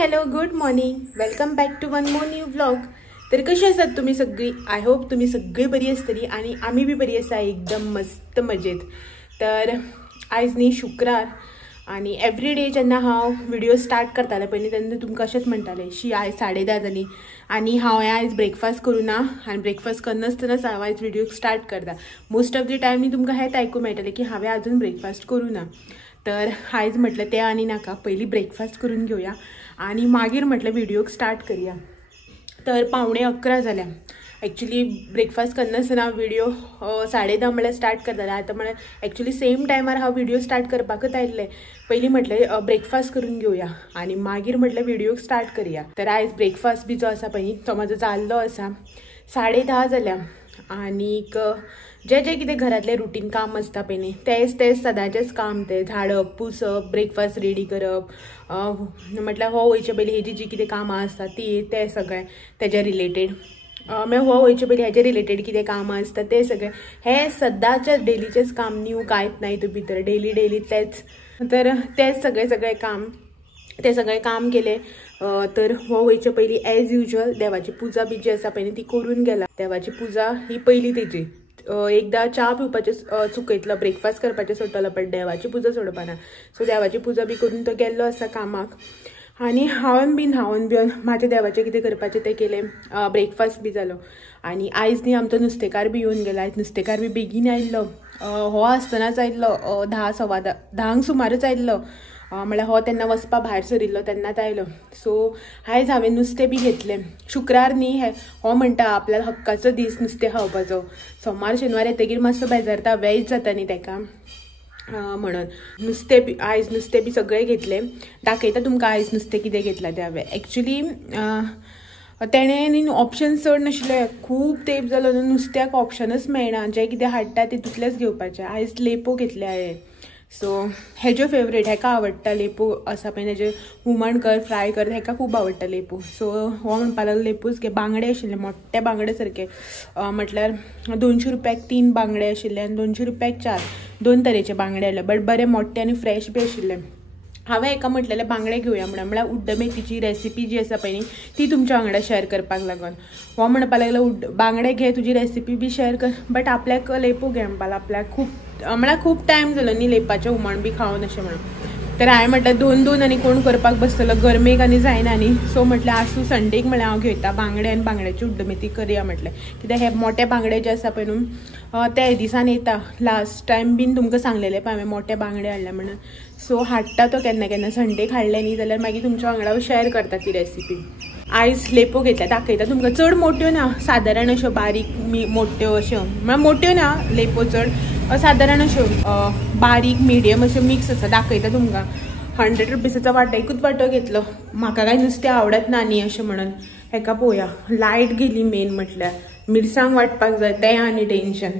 Hello good morning welcome back to one more new vlog. तर कशी आसात तुम्ही सगळी? आय होप तुम्ही सगळी बरी आसतली आणि आम्ही बी बरी आसा एकदम मस्त मजेत। तर आज न्ही शुक्रार आणि एवरी डे जेन्ना हांव व्हिडिओ स्टार्ट करताले पयलीं तेन्ना तुमकां अशेंच म्हणटाले शी आयज 10:30 जाली आणि हांवें आयज ब्रेकफास्ट करूं ना आनी ब्रेकफास्ट करनासतनाच हांव आयज व्हिडिओ स्टार्ट करता। मोस्ट ऑफ द टायम न्ही तुमकां हेंच आयकूंक मेळटलें की हांवें आजून ब्रेकफास्ट करूं ना। तर आयज म्हटलं तें आनी नाका, पयलीं ब्रेकफास्ट करून घेवया आणि मागीर म्हटलं व्हिडिओ स्टार्ट करूया। तर 11:15 जाल्या। एक्चुअली ब्रेकफास्ट करनासतना व्हिडिओ 10:30 म्हळ्यार स्टार्ट करताले। आतां म्हळ्यार एक्चुअली सेम टायमार हांव व्हिडिओ स्टार्ट करपाकच आयिल्लें। पयलीं म्हटलें ब्रेकफास्ट करून घेवया आणि मागीर म्हटलें व्हिडिओ स्टार्ट करूया। तर आयज ब्रेकफास्ट बी जो आसा पळय तो म्हाजो जाल्लो आसा। 10:30 जाल्या आनीक जे कितें घरातले रुटीन काम आसता पळय न्ही तेच सदांचेच काम, ते झाडप पुसप ब्रेकफास्ट रेडी करप, म्हटल्यार हो वयचे पयलीं हेजी जी कितें कामां आसता ते सगळें तेजे रिलेटेड, मागीर हो वयचे पयलीं हेजे रिलेटेड कितें कामां आसता ते सगळें, हे सदांचे डेलीचेच काम, न्यू कांयच ना हितून भितर, डेली तेच। तर तेच सगळें काम, ते सगळें काम केलें। तर हो वयचे पयलीं एज युजल देवाची पुजा बी जी आसा पळय ती करून गेला। देवाची पुजा ही पयली तेजी, एकदां च्या पिवपाचें चुकयतलो, ब्रेकफास्ट करपाचें सोडटलो पण देवाची पुजा सोडपाना। सो देवाची पुजा बी करून तो गेल्लो आसा कामाक आनी हांवें बी न्हांवन बिवन म्हाजें देवाचें कितें करपाचें तें केलें। ब्रेकफास्ट बी जालो आनी आयज न्ही आमचो नुस्तेकार बी येवन गेला। आयज नुस्तेकार बी बेगीन आयिल्लो, हो आसतनाच आयिल्लो, 10:15 सुमारच आयिल्लो, म्हळ्यार हो तेन्ना वचपा भायर सरिल्लो तेन्नाच आयलो। सो आयज हांवें नुस्तें बी घेतलें। शुक्रार न्ही हो म्हणटा आपल्याला हक्काचो दीस नुस्तें खावपाचो। सोमार शेनवार येतकीर मातसो बेजारता, वेज जाता न्ही तेका म्हणून नुस्तें बी आयज नुस्तें बी सगळें घेतलें। दाखयता तुमकां आयज नुस्तें कितें घेतलां तें हांवें। एक्चुली तेणें न्ही ऑप्शन चड नाशिल्ले, खूब तेंप जालो न्हू नुस्त्याक ऑप्शनच मेळना, जें कितें हाडटा तितूंतलेंच घेवपाचें। आयज लेपो घेतले हांवें। सो हेजो फेवरेट, हेका आवडटा लेपो आसा पळय तेजे हुमण कर फ्राय कर, हेका खूब आवडटा लेपो। सो हो म्हणपाक लागलो लेपूच घे। बांगडे आशिल्ले मोठे बांगडे सारके, म्हटल्यार 200 रुपयाक 3 बांगडे आशिल्ले आनी 200 रुपयाक 4, 2 तरेचे बांगडे हाडले, बट बरे मोठे आनी फ्रेश बी आशिल्ले। हांवें एका म्हटलेलें बांगडे घेवया म्हळ्यार उड्डमेथीची रेसिपी जी आसा पळय न्ही ती तुमच्या वांगडा शेअर करपाक लागून। हो म्हणपाक लागलो बांगडे घे, तुजी रेसिपी बी शेअर कर, बट आपल्याक लेपो घे म्हणपाक, आपल्याक खूब टायम जालो न्ही लेपाचें हुमण बी खावन अशें म्हणून। तर हांवें म्हटलें 2 आनी कोण करपाक बसतलो, गरमेक आनी जायना न्ही। सो म्हटलें आसूं संडेक म्हळ्यार हांव घेता बांगडे आनी बांगड्याची उड्डमेथी करया म्हटलें, कित्याक हे मोठे बांगडे जे आसा पळय न्हू ते दिसान येता। लास्ट टायम बीन तुमकां सांगलेलें पळय हांवें मोठे बांगडे हाडले म्हणून। सो हाडटा तो केन्ना संडेक हाडले न्ही जाल्यार मागीर तुमच्या वांगडा शेअर करता ती रेसिपी। आयज लेपो घेतल्या, दाखयता तुमकां। चड मोठ्यो ना, सादारण अश्यो बारीक मोठ्यो अश्यो, म्हळ्यार मोठ्यो ना लेपो चड, सादारण अश्यो बारीक मिडियम अश्यो मिक्स आसा। दाखयता तुमकां। 100 रुपीसाचो वाटो, एकूच वाटो घेतलो, म्हाका काय नुस्तें आवडत ना न्ही अशें म्हणून। हेका पळोवया, लायट गेली मेन म्हटल्यार, मिरसांग वाटपाक जाय तें आनी टेन्शन।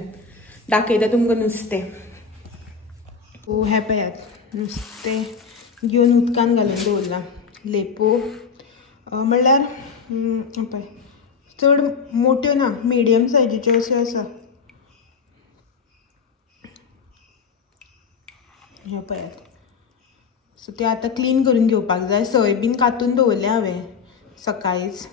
दाखयता तुमकां नुस्तें। सो हें पळयात नुस्तें घेवन उदकान घालून दवरलां। लेपो म्हळ्यार पळय चड मोठ्यो ना, मिडियम सायजीच्यो अश्यो आसा। हे पळयात। सो ते आतां क्लीन करून घेवपाक जाय। सय बीन कातून दवरले हांवें सकाळींच।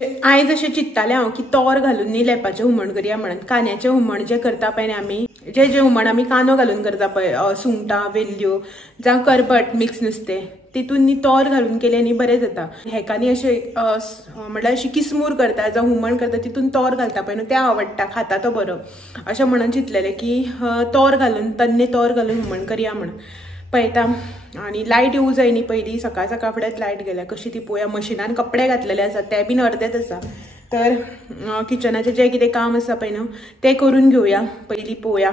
आयज अशें चिंत्तालें हांव की तोर घालून न्ही लेपाचें हुमण करया म्हणून। कांद्याचें हुमण जें करता पळय आमी, जें हुमण आमी कांदो घालून करता पळय, सुंगटां वेल्ल्यो जावं करबट मिक्स नुस्तें, तितून न्ही तोर घालून केलें न्ही बरें जाता। हेका न्ही अशें म्हटल्यार अशी किसमूर करता जावं हुमण करता तितून तोर घालता पळय न्हू तें आवडटा, खाता तो बरो, अशें म्हणून चिंतलेलें की तोर घालून तन्ने तोर घालून हुमण करया म्हणून। पळयता आनी लायट येवूं जाय न्ही पयलीं, सकाळ फुडेंच लायट गेल्या, कशी ती पळोवया। मशिनान कपडे घातलेले आसा ते बीन अर्देच आसा। तर किचनाचें जें कितें काम आसा पळय न्हू तें करून घेवया पयलीं, पळोवया।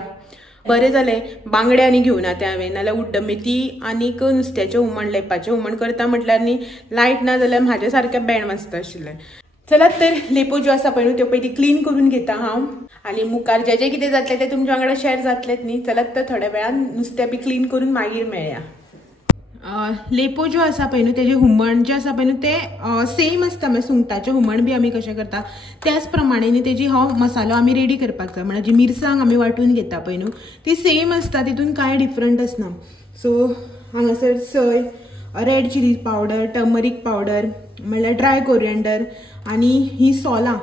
बरें जालें बांगडे आनी घेवना ते हांवें, नाल्यार उड्डमेथी आनीक नुस्त्याचें हुमण लेपाचें हुमण करता म्हटल्यार न्ही लायट ना जाल्यार म्हाज्या सारकें बेण वाजता आशिल्लें। चलात तर लेपो ज्यो आसा पळय न्हू त्यो पयलीं क्लीन करून घेता हांव आनी मुखार जें कितें जातलें तें तुमच्या वांगडा शेअर जातलेंच न्ही। चलात तर थोड्या वेळान नुस्तें बी क्लीन करून मागीर मेळया। लेपो ज्यो आसा पळय न्हू तेजें हुमण जें आसा पळय न्हू तें सेम आसता, मागीर सुंगटाचें हुमण बी आमी कशें करता त्याच प्रमाणे न्ही तेजी हो मसालो आमी रेडी करपाक जाय। म्हळ्यार जी मिरसांग आमी वांटून घेता पळय न्हू ती सेम आसता, तितून कांय डिफरंट आसना। सो हांगासर सय red chilli powder, turmeric powder म्हणल्यार ड्राय कोरिएंडर आणि ही सोलां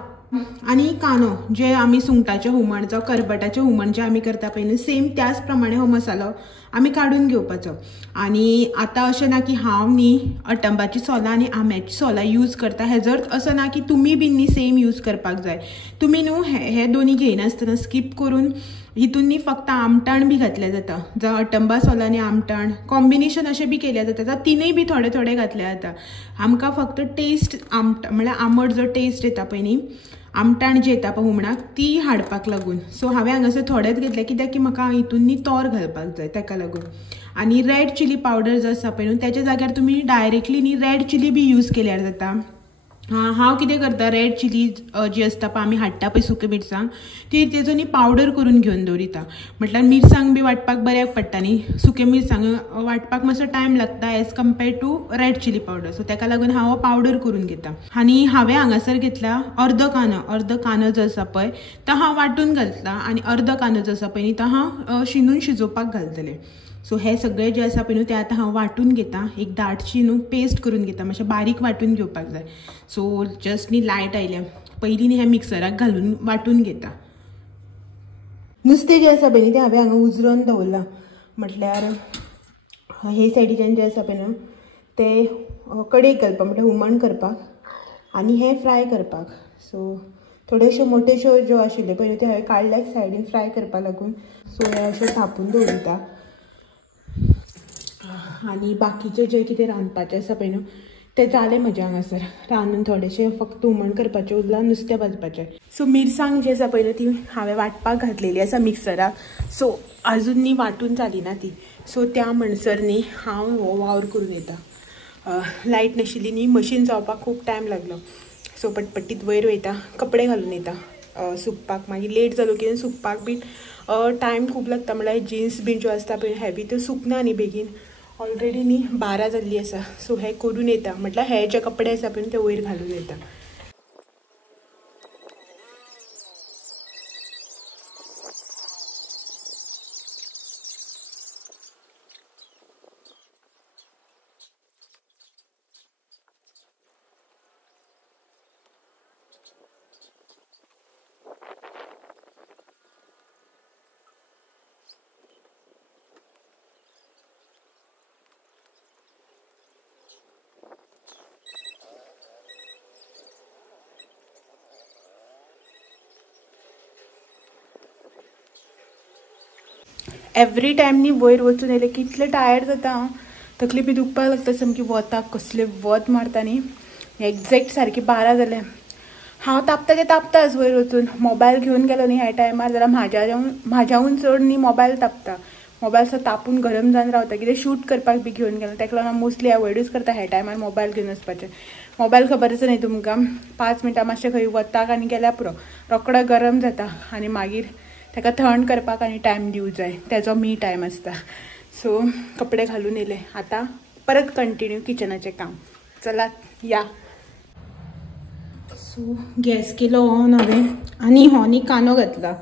आणि कानो जे आमी सुंगटाचे हुमण जावं करबटाचे हुमण जे आमी करता पळय न्हू सेम त्याच प्रमाणे हो मसालो आमी काडून घेवपाचो. आणि आता अशें ना की हांव न्ही अटंबाची सोलां आनी आंब्याची सोलां यूज करता, हेजो अर्थ असो ना की तुमी बीन न्ही सेम यूज करपाक जाय. तुमी न्हू हे दोनी घेयनासतना स्कीप करून हितून न्ही फक्त आमटाण बी घातलें जाता, जावं अटंबा सोलां आनी आमटाण कॉम्बिनेशन अशें बी केलें जाता, जावं तिनूय बी थोडे थोडे घातले जाता. आमकां फक्त टेस्ट म्हणल्यार आंबट जो टेस्ट येता पळय न्ही आमटाण जी येता पळय हुमणाक ती हाडपाक लागून. सो हांवें हांगासर थोडेच घेतले कित्याक की म्हाका हितून न्ही तोर घालपाक जाय ताका लागून. आनी रेड चिली पावडर जो आसा पळय न्हू तेच्या जाग्यार तुमी डायरेक्टली न्ही रेड चिली बी यूज केल्यार जाता. हांव कितें करता, रेड चिली जी आसता पळय आमी हाडटा पळय सुकी मिरसांग ती तेजो न्ही पावडर करून घेवन दवरिता. म्हटल्यार मिरसांग बी वाटपाक बऱ्याक पडटा न्ही, सुके मिरसांग वाटपाक मातसो टायम लागता as compared to red chilli powder. So ताका लागून हांव पावडर करून घेता. आनी हांवें हांगासर घेतला अर्द कांदो जो आसा पळय तो हांव वाटून घालता आनी अर्द कांदो जो आसा पळय न्ही तो हांव शिनून शिजोवपाक घालतलें. सो हे सगळे जे आसा पळय न्हू ते आतां हांव वाटून घेता, एक दाटशी न्हू पेस्ट करून घेता, मातशें बारीक वाटून घेवपाक जाय. सो जस्ट न्ही लायट आयल्या पयलीं न्ही हे मिक्सराक घालून वाटून घेता. नुस्तें जें आसा पळय न्ही तें हांवें हांगा उजरोवन दवरलां. म्हटल्यार हे सायडीच्यान जें आसा पळय न्हू तें कडेक घालपाक म्हटल्यार हुमण करपाक आनी हें फ्राय करपाक. सो थोड्योश्यो मोठ्योश्यो ज्यो आशिल्ल्यो पळय न्हू त्यो हांवें काडल्यात सायडीन फ्राय करपाक लागून. सो हे अशें थापून दवरिता. आनी बाकीचें जें कितें रांदपाचें आसा पळय न्हू तें जालें म्हजें हांगासर रांदून. थोडेशें फक्त हुमण करपाचें उरलां, नुस्तें भाजपाचें. सो मिरसांग जी आसा पळय न्हू ती हांवें वाटपाक घातलेली आसा मिक्सराक. सो आजून न्ही वाटून जाली ना ती. सो त्या म्हणसर न्ही हांव हो वावर करून येता. लायट नाशिल्ली न्ही, मशीन चावपाक खूब टायम लागलो. सो पटपट्टीत वयर वयता, कपडे घालून येता सुकपाक. मागीर लेट जालो की सुकपाक बीन टायम खूब लागता. म्हळ्यार जिन्स बीन ज्यो आसता पळय हेवी त्यो सुकना न्ही बेगीन. ऑलरेडी न्ही 12 जाल्ली आसा. सो हे करून येता, म्हटल्यार हे जे कपडे आसा पळय ते वयर घालून येता. एवरी टायम न्ही वयर वचून येयले कितले टायर्ड जाता हांव. तकली बी दुखपाक लागता सामकी. वताक कसले वत मारता न्ही. एक्झॅक्ट सारकी 12 जाले. हांव तापता ते तापताच वयर वचून. मोबायल घेवन गेलो न्ही ह्या टायमार जाल्यार म्हाज्याहून चड न्ही मोबायल तापता. मोबायल सो तापून गरम जावन रावता. कितें शूट करपाक बी घेवन गेलो ताका लागून मोस्टली अवॉयडूच करता ह्या टायमार मोबायल घेवन वचपाचें. मोबायल खबरच न्ही तुमकां, 5 मिनटां मातशें खंय वताक आनी गेल्यार पुरो रोकडो गरम जाता आनी मागीर ताका थंड करपाक आनी टायम दिवं जाय. तेजो मी टायम आसता. सो कपडे घालून येयले. आतां परत कंटिन्यू किचनाचें काम. चलात या. सो गॅस केलो ऑन हांवें आनी हो न्ही कांदो घातला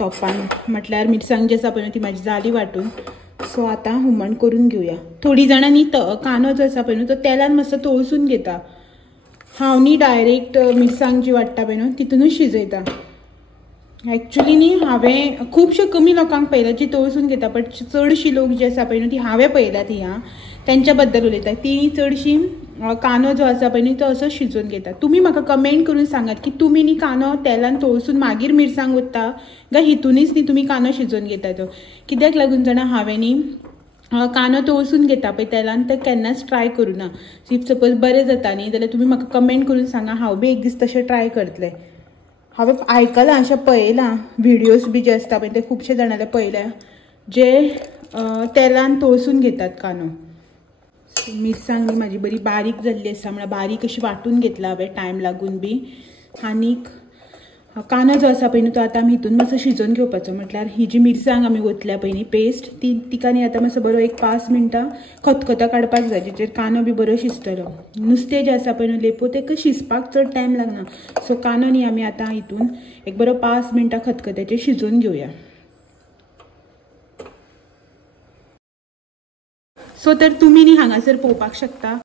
तोपान. म्हटल्यार मिरसांग जी आसा पळय ती म्हाजी जाली वाटून. सो आतां हुमण करून घेवया. थोडी जाणां न्ही कांदो जो आसा पळय न्हू तो तेलान मातसो तळसून घेता. हांव न्ही डायरेक्ट मिरसांग जी वाडटा पळय न्हू तितूनच शिजयता. एक्चुअली न्ही हांवें खुबशे कमी लोकांक पळयला जी तळसून घेता, बट चडशी लोक जी आसा पळय न्हू ती हांवें पळयला ती तेंच्या बद्दल उलयता. ती चडशी कांदो जो आसा पळय न्ही तो असो शिजोवन घेता. तुमी म्हाका कमेंट करून सांगात की तुमी न्ही कांदो तेलान तळसून मागीर मिरसांग ओतता काय हितूनच न्ही तुमी कांदो शिजोवन घेता तो. कित्याक लागून जाणा हांवें न्ही कांदो तळसून घेता पळय तेलान ते केन्नाच ट्राय करूना. इफ सपोज बरें जाता न्ही जाल्यार तुमी म्हाका कमेंट करून सांगा, हांव बी एक दीस तशें ट्राय करतलें. हांवें आयकलां अशें पळयलां व्हिडियोज बी जे आसता पळय ते खुबशे जाणांले पळयल्या जे तेलान तळसून घेतात कांदो. मिरसांग न्ही म्हाजी बरी बारीक जाल्ली आसा, म्हळ्यार बारीक अशी वाटून घेतला हांवें टायम लागून बी. आनीक कांदो जो आसा पळय न्ही तो आतां आमी हितून मातसो शिजोवन घेवपाचो. म्हटल्यार ही जी मिरसांग आमी ओतल्या पळय न्ही पेस्ट तिका न्ही आतां मातसो बरो एक 5 मिनटां खतखतो काडपाक जाय, जेचेर कांदो बी बरो शिजतलो. नुस्तें जें आसा पळय न्हू लेपो तेका शिजपाक चड टायम लागना. सो कांदो न्ही आमी आतां हितून एक बरो 5 मिनटां खतखत्याचेर शिजोवन घेवया. सो तर तुमी न्ही हांगासर पळोवपाक शकता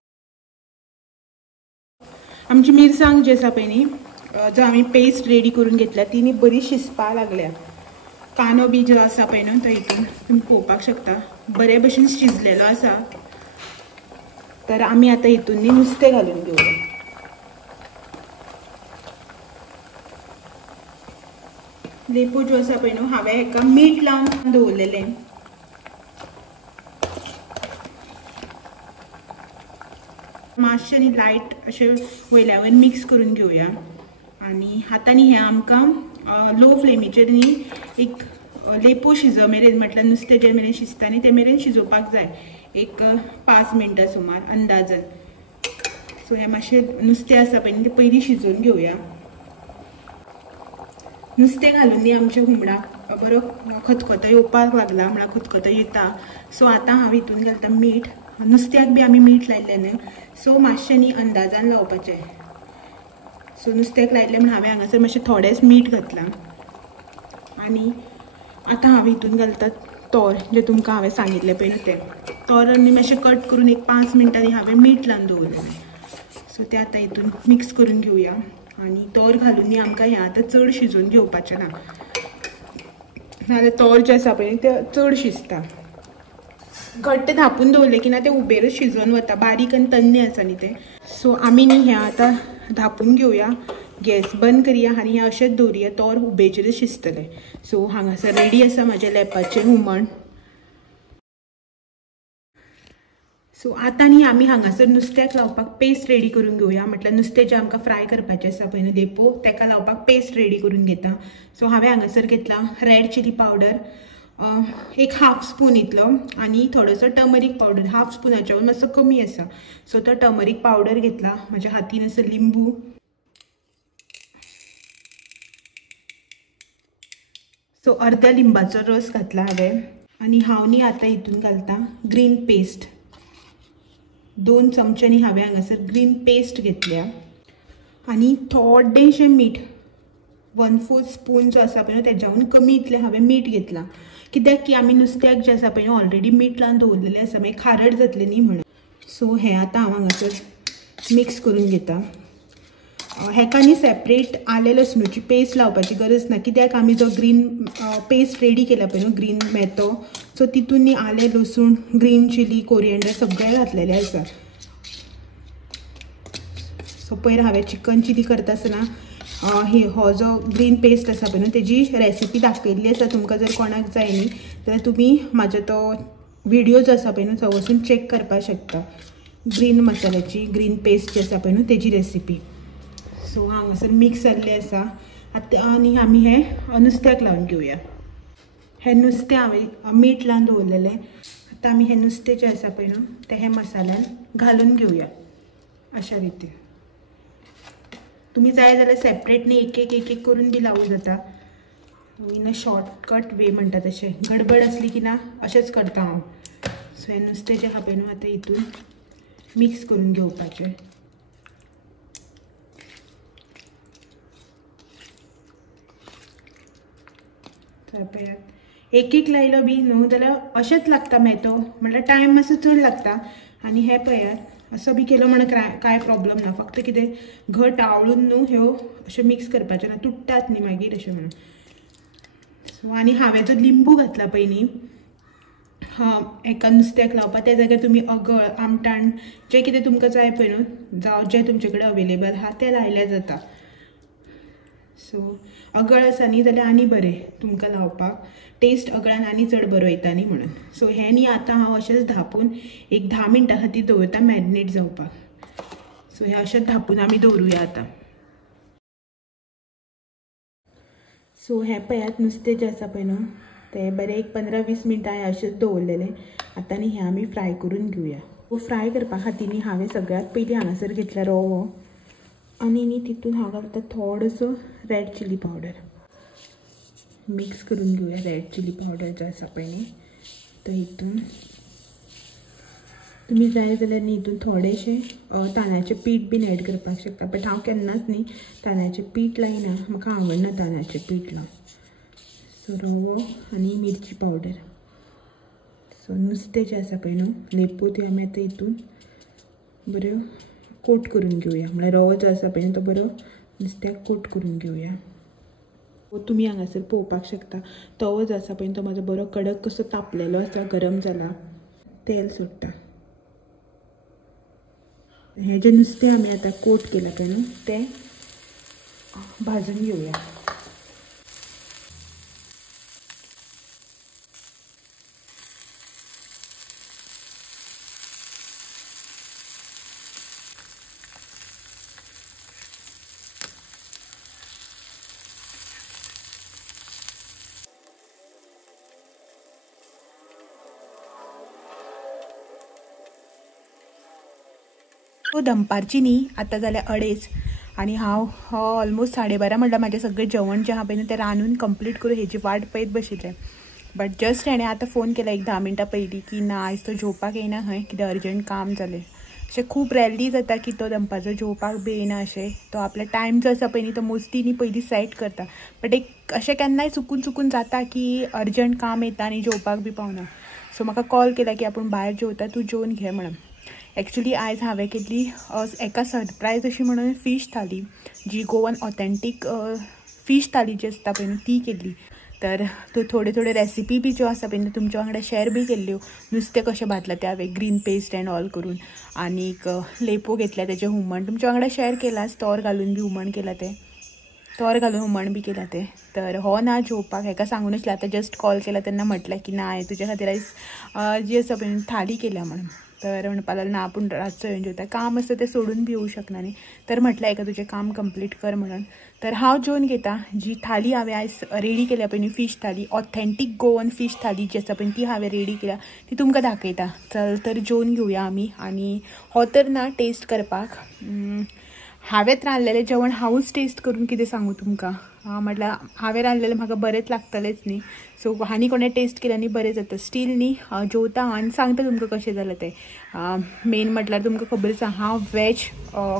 आमची मिरसांग जी आसा पळय न्ही जो आमी पेस्ट रेडी करून घेतल्या ती न्ही बरी शिजपाक लागल्या कांदो बी जो आसा पळय न्हू तो हितून तुमी पळोवपाक शकता बरे भशेन शिजलेलो आसा तर आमी आतां हितून न्ही नुस्तें घालून घेवया लेपो जो आसा पळय न्हू हांवें हेका मीठ लावन दवरलेलें मातशें न्ही लायट अशें वयल्या वयर मिक्स करून घेवया आनी आतां न्ही हें आमकां लो फ्लेमीचेर न्ही एक लेपो शिजो मेरेन म्हटल्यार नुस्तें जे मेरेन शिजता न्ही ते मेरेन शिजोवपाक जाय एक 5 मिनटां सुमार अंदाजान सो हें मातशें नुस्तें आसा पळय न्ही तें पयलीं शिजोवन घेवया नुस्तें घालून न्ही आमच्या हुमणाक बरो खतखतो येवपाक लागला म्हळ्यार खतखतो येता सो आतां हांव हितून घालता मीठ नुस्त्याक बी आमी मीठ लायिल्लें न्ही सो मातशें न्ही अंदाजान लावपाचें सो नुस्त्याक लायिल्लें म्हण हांवें हांगासर मातशें थोडेंच मीठ घातलां आनी आतां हांव हितून घालता तोर जें तुमकां हांवें सांगिल्लें पळय न्हू तें तोर न्ही मातशें कट करून एक 5 मिनटांनी हांवें मीठ लावन दवरलेलें सो तें आतां हितून मिक्स करून घेवया आनी तोर घालून न्ही आमकां हें आतां चड शिजोवन घेवपाचें ना नाजाल्यार तोर जें आसा पळय तें चड शिजता घट्ट धापून दवरलें की ना तें उबेरूच शिजोवन वता बारीक आनी तन्नें आसा न्ही तें सो आमी न्ही हें आतां धापून घेवया गॅस बंद करया आनी हें अशेंच दवरया तोर उबेचेरच शिजतलें सो हांगासर रेडी आसा म्हाजें लेपाचें हुमण सो आतां न्ही आमी हांगासर नुस्त्याक लावपाक पेस्ट रेडी करून घेवया म्हटल्यार नुस्तें जें आमकां फ्राय करपाचें आसा पळय न्हू लेपो तेका लावपाक पेस्ट रेडी करून घेता सो हांवें हांगासर घेतला रेड चिली पावडर एक हाफ स्पून इतलो आनी थोडोसो टर्मरीक पावडर हाफ स्पूनाच्यावर मातसो कमी आसा सो तो टर्मरीक पावडर घेतला म्हज्या हातीन असो लिंबू सो अर्ध्या लिंबाचो रस घातला हांवें आनी हांव न्ही आतां हितून घालता ग्रीन पेस्ट 2 चमच्यांनी हांवें हांगासर ग्रीन पेस्ट घेतल्या आनी थोडेशें मीठ 1/4 स्पून जो आसा पळय तेज्याहून कमी इतलें हांवें मीठ घेतलां कित्याक की आमी नुस्त्याक जें आसा पळय ऑलरेडी मीठ लावन दवरलेलें आसा मागीर खारट जातलें न्ही म्हणून सो हें आतां हांव हांगासर मिक्स करून घेता हेका न्ही सेपरेट आले लसणूची पेस्ट लावपाची गरज ना कित्याक आमी जो ग्रीन पेस्ट रेडी केला पळय न्हू ग्रीन मेथो सो तितून न्ही आले लसूण ग्रीन चिली कोरिएंडर सगळें घातलेलें आसा सो पयर हांवें चिकन चिली करता आसतना हो जो ग्रीन पेस्ट आसा पळय न्हू तेजी रेसिपी दाखयल्ली आसा तुमकां जर कोणाक जाय न्ही जाल्यार तुमी म्हाजो तो व्हिडिओ जो आसा पळय न्हू तो वचून चेक करपाक शकता ग्रीन मसाल्याची ग्रीन पेस्ट जी आसा पळय न्हू तेजी रेसिपी सो हांगासर मिक्स जाल्लें आसा आतां आनी आमी हें नुस्त्याक लावन घेवया हें नुस्तें हांवें मीठ लावन दवरलेलें आतां आमी हें नुस्तें जें आसा पळय न्हू तें हे मसाल्यान घालून घेवया अशा रितीन तुम्ही जाय जाल्यार सेपरेट न्ही एक एक करून बी लावूं जाता इन अ शॉर्टकट वे म्हणटा तशें गडबड आसली की ना अशेंच करता हांव सो हें नुस्तें जें आहा पळय न्हू आतां हितून मिक्स करून घेवपाचें पळयात एक लायलो बी न्हू जाल्यार अशेंच लागता मेथो म्हणल्यार टायम मातसो चड लागता आनी हें पळयात असो बी केलो म्हण कांय प्रॉब्लम ना फक्त कितें घट आवळून न्हू ह्यो अशें मिक्स करपाचें ना तुट्टात न्ही मागीर अशें म्हणून सो आनी हांवें जो लिंबू घातला पळय न्ही एका नुस्त्याक लावपाक त्या जाग्यार तुमी अगळ आमटाण जें कितें तुमकां जाय पळय न्हू जावं जें तुमचे कडेन अवेलेबल आहा तें लायल्यार जाता सो अगळ आसा न्ही जाल्यार आनी बरें तुमकां लावपाक टेस्ट अगळान आनी चड बरो येता न्ही म्हणून सो हें न्ही आतां हांव अशेंच धापून एक 10 मिनटां खातीर दवरता मॅरिनेट जावपाक सो हें अशेंच धापून आमी दवरुया आतां सो हें पळयात नुस्तें जें आसा पळय न्हू तें बरें एक 15-20 मिनटां हांवें अशेंच दवरलेलें आतां न्ही हें आमी फ्राय करून घेवया सो फ्राय करपा खातीर न्ही हांवें सगळ्यात पयलीं हांगासर घेतला रवो आनी न्ही तितून हांव घालता थोडोसो रेड चिली पावडर मिक्स करून घेवया रेड चिली पावडर जो आसा पळय न्ही तो हितून तुमी जाय जाल्यार न्ही हितून थोडेशें तांदळाचें पीठ बीन एड करपाक शकता बट हांव केन्नाच न्ही तांदळाचें पीठ लायना म्हाका आवडना तांदळाचें पीठ लावन सो रवो आनी मिरची पावडर सो सो नुस्तें जें आसा पळय न्हू लेपो ती आमी आतां हितून बऱ्यो कोट करून घेवया. म्हळ्यार रवो जो आसा पळय न्हू तो बरो नुस्त्याक कोट करून घेवया. तुम्ही हांगासर पळोवपाक शकता तवो जो आसा पळय तो म्हाजो बरो कडक कसो तापलेलो आसा, गरम जाला. तेल सुट्टा. हे जे नुस्तें आमी आतां कोट केलां पळय न्हू तें भाजून घेवया. दनपारची न्ही आतां जाल्यार 2:30 आनी हांव ऑलमोस्ट 12:30 म्हणल्यार म्हाजें सगळें जेवण जें आहा पळय तें रांदून कंप्लीट करून हेजी वाट पळयत बशिल्लें. बट जस्ट हेणें आतां फोन केला एक 10 मिनटां पयलीं की ना आयज तो जेवपाक येयना खंय कितें अर्जंट काम जालें. अशें खूब रॅरली जाता की तो दनपारचो जेवपाक बी येयना. अशें तो आपलो टायम जो आसा पळय न्ही तो मोस्टली न्ही पयलीं सेट करता. बट एक अशें केन्नाय चुकून जाता की अर्जंट काम येता आनी जेवपाक बी पावना. सो म्हाका कॉल केला की आपूण भायर जेवता तूं जेवन घे म्हणून. एक्चुली आयज हांवें केल्ली एका सरप्रायज अशी म्हणून फीश थाली जी गोवन ऑथेंटीक फीश थाली जी आसता पळय न्हू ती केल्ली. तर थोडे रेसिपी बी ज्यो आसा पळय तुमच्या वांगडा शेअर बी केल्ल्यो. नुस्तें कशें भाजलां तें हांवें ग्रीन पेस्ट एंड ऑल करून आनीक लेपो घेतल्या तेजें हुमण तुमच्या वांगडा शेअर केलां. तोर घालून बी हुमण केलां तें तोर घालून हुमण बी केलां तें. तर हो ना जेवपाक हेका सांगूनच आतां जस्ट कॉल केला तेन्ना म्हटलें की ना हांवें तुज्या खातीर आयज जी आसा पळय थाली केल्या म्हणून. तर म्हणपा लागलो ना आपूण रातचो येवन जेवता काम आसता तें सोडून बी येवं शकना न्ही. तर म्हटलें एका तुजें काम कंप्लीट कर म्हणून. तर हांव जेवन घेता. जी थाली हांवें आयज रेडी केल्या पळय न्ही फीश थाली ऑथेंटीक गोवन फीश थाली जी आसा पळय ती हांवें रेडी केल्या ती तुमकां दाखयता. चल तर जेवन घेवया आमी. आनी हो तर ना टेस्ट करपाक हांवेंच रांदलेलें जेवण हांवूच टेस्ट करून कितें सांगू तुमकां. म्हटल्यार हांवें रांदलेलें म्हाका बरेंच लागतलेंच न्ही. सो आनी कोणें टेस्ट केल्यार न्ही बरें जाता. स्टील न्ही जेवता हांव आनी सांगता तुमकां कशें जालें तें. मेन म्हटल्यार तुमकां खबरच आहा हांव वॅज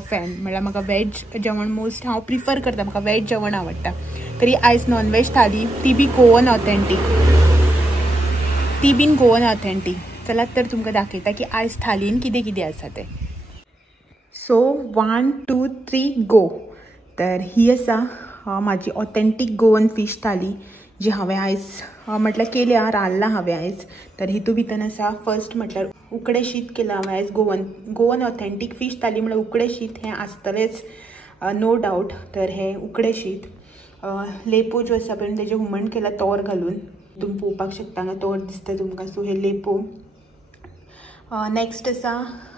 फॅन म्हळ्यार म्हाका वॅज जेवण मोस्ट हांव प्रिफर करता. म्हाका वॅज जेवण आवडटा. तरी आयज नॉनवॅज थाली ती बी गोवन ऑथेंटीक चलात तर तुमकां दाखयता की आयज थालीन कितें कितें आसा तें. सो 1 2 3 गो. तर ही आसा म्हाजी ऑथेंटीक गोवन फीश थाली जी हांवें आयज म्हटल्यार केल्या रांदलां हांवें आयज. तर हितू भितर आसा फर्स्ट म्हटल्यार उकडें शीत केलां हांवें आयज. गोवन ऑथेंटीक फीश थाली म्हळ्यार उकडें शीत हें आसतलेंच नो डावट. तर हें उकडें शीत लेपो ज्यो आसा पळय तेजें हुमण केलां तोर घालून. तुमी पळोवपाक शकता हांगा तोर दिसता तुमकां. सो हे लेपो. नेक्स्ट आसा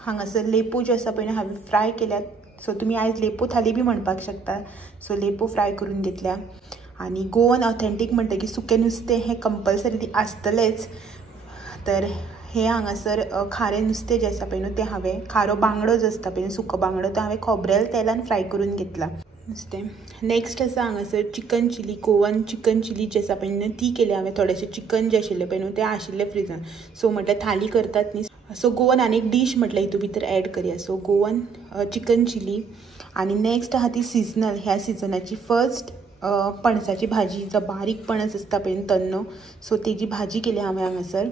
हांगासर लेपो ज्यो आसा पळय हांवें फ्राय केल्यात. सो तुमी आयज लेपो थाली बी म्हणपाक शकता. सो लेपो फ्राय करून घेतल्या. आनी गोवन ऑथेंटीक म्हणटकीर सुकें नुस्तें हें कंपलसरी आसतलेंच. तर हें हांगासर खारें नुस्तें जें आसा पळय न्हू तें हांवें खारो बांगडो जो आसता पळय सुको बांगडो तो हांवें खोबरेल तेलान फ्राय करून घेतला नुस्तें. नेक्स्ट आसा हांगासर chicken chilli Goan chicken chilli जी आसा पळय न्हू ती केली हांवें. थोडेंशें चिकन जें आशिल्लें पळय न्हू तें आशिल्लें फ्रिजान. सो म्हटल्यार थाली करतात न्ही. सो गोवन आनी एक डीश म्हटल्यार हितू भितर एड करया. So Goan chicken chilli. आनी नेक्स्ट आहा ती सिजनल ह्या सिजनाची फर्स्ट पणसाची भाजी जो बारीक पणस आसता पळय तन्नो. सो तेजी भाजी केली हांवें हांगासर.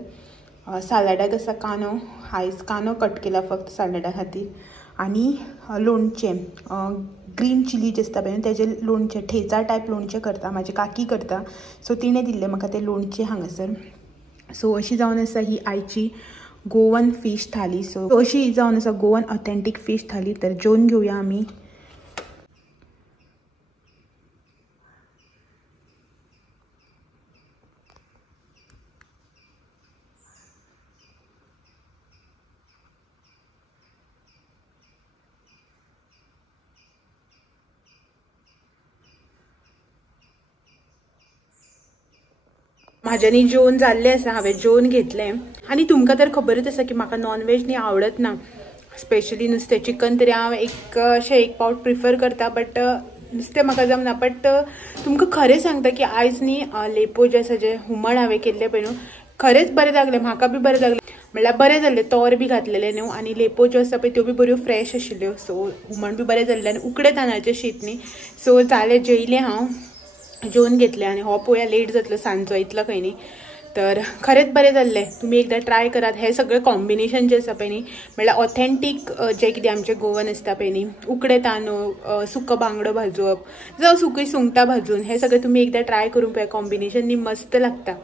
सालाडाक आसा कांदो. आयज कांदो कट केला फक्त सालाडा खातीर. आनी लोणचें ग्रीन चिली जे आसता पळय तेजें लोणचें ठेचा टायप लोणचें करता म्हाजी काकी करता. सो तिणें दिल्लें म्हाका तें लोणचें हांगासर. सो अशी जावन आसा ही आयची गोवन फीश थाली. सो अशी जावन आसा गोवन ऑथेंटीक फीश थाली. तर जेवन घेवया आमी. म्हाज्यानी जेवण जाल्लें आसा. हांवें जेवण घेतलें. आनी तुमकां तर खबरच आसा की म्हाका नॉनवेज न्ही आवडत ना. स्पेशली नुस्तें चिकन तरी हांव एक पावट प्रिफर करता. बट नुस्तें म्हाका जमना. बट तुमकां खरें सांगता की आयज न्ही लेपो जे आसा जे हुमण हांवें केल्लें पळय न्हू खरेंच बरें लागलें. म्हाका बी बरें लागलें. म्हळ्यार बरें जाल्लें. तोर बी घातलेलें न्हू आनी लेपो ज्यो आसा पळय त्यो बी बऱ्यो फ्रेश आशिल्ल्यो. सो हुमण बी बरें जाल्लें आनी उकडें तांदळाचें शीत न्ही. सो जालें जेयलें हांव जेवन घेतलें. आनी हो पळोवया लेट जातलो सांजचो इतलो खंय न्ही. तर खरेंच बरें जाल्लें. तुमी एकदां ट्राय करात. हे सगळे कॉम्बिनेशन जे आसा पळय न्ही म्हणल्यार ऑथेंटीक जे कितें आमचें गोवन आसता पळय न्ही, उकडे तांदूळ, सुको बांगडो भाजप जावं सुकी सुंगटां भाजून हे सगळे तुमी एकदां ट्राय करून पळय. कॉम्बिनेशन न्ही मस्त लागता.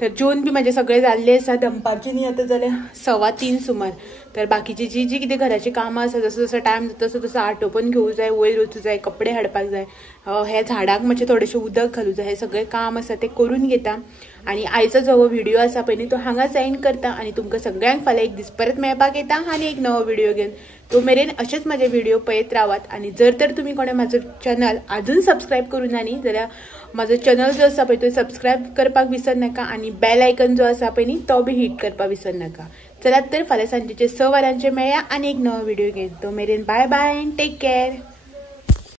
तर जेवन बी म्हाजे सगळे जाल्ले आसा. दनपारचे न्ही आतां जाल्यार 2:15 सुमार. तर बाकीची जी कितें घराची कामां आसा जसो जसो टायम जाता तसो तसो आटोपन घेवूं जाय, वयर वचूं जाय, कपडे हाडपाक जाय, हे झाडाक मातशें थोडेशें उदक घालूं जाय, हे सगळें काम आसा तें करून घेता. आणि आयचो जो व्हिडिओ आसा पळय न्ही तो हांगाच एंड करता आणि तुमकां सगळ्यांक फाल्यां एक दीस परत मेळपाक येता आनी एक नवो व्हिडिओ घेवन. तो मेरेन अशेंच म्हाजे व्हिडिओ पळयत रावात. आणि जर तर तुमी कोणें म्हाजो चॅनल अजून सबस्क्रायब करूना न्ही जाल्यार म्हाजो चॅनल जो आसा पळय तो सबस्क्रायब करपाक विसर नाका आणि बेल आयकन जो आसा पळय न्ही तो बी हिट करपाक विसर नाका. चलात तर फाल्यां सांजेचे 6 वरांचेर मेळया आनी एक नवो व्हिडिओ घेवन. तो मेरेन bye bye and take care.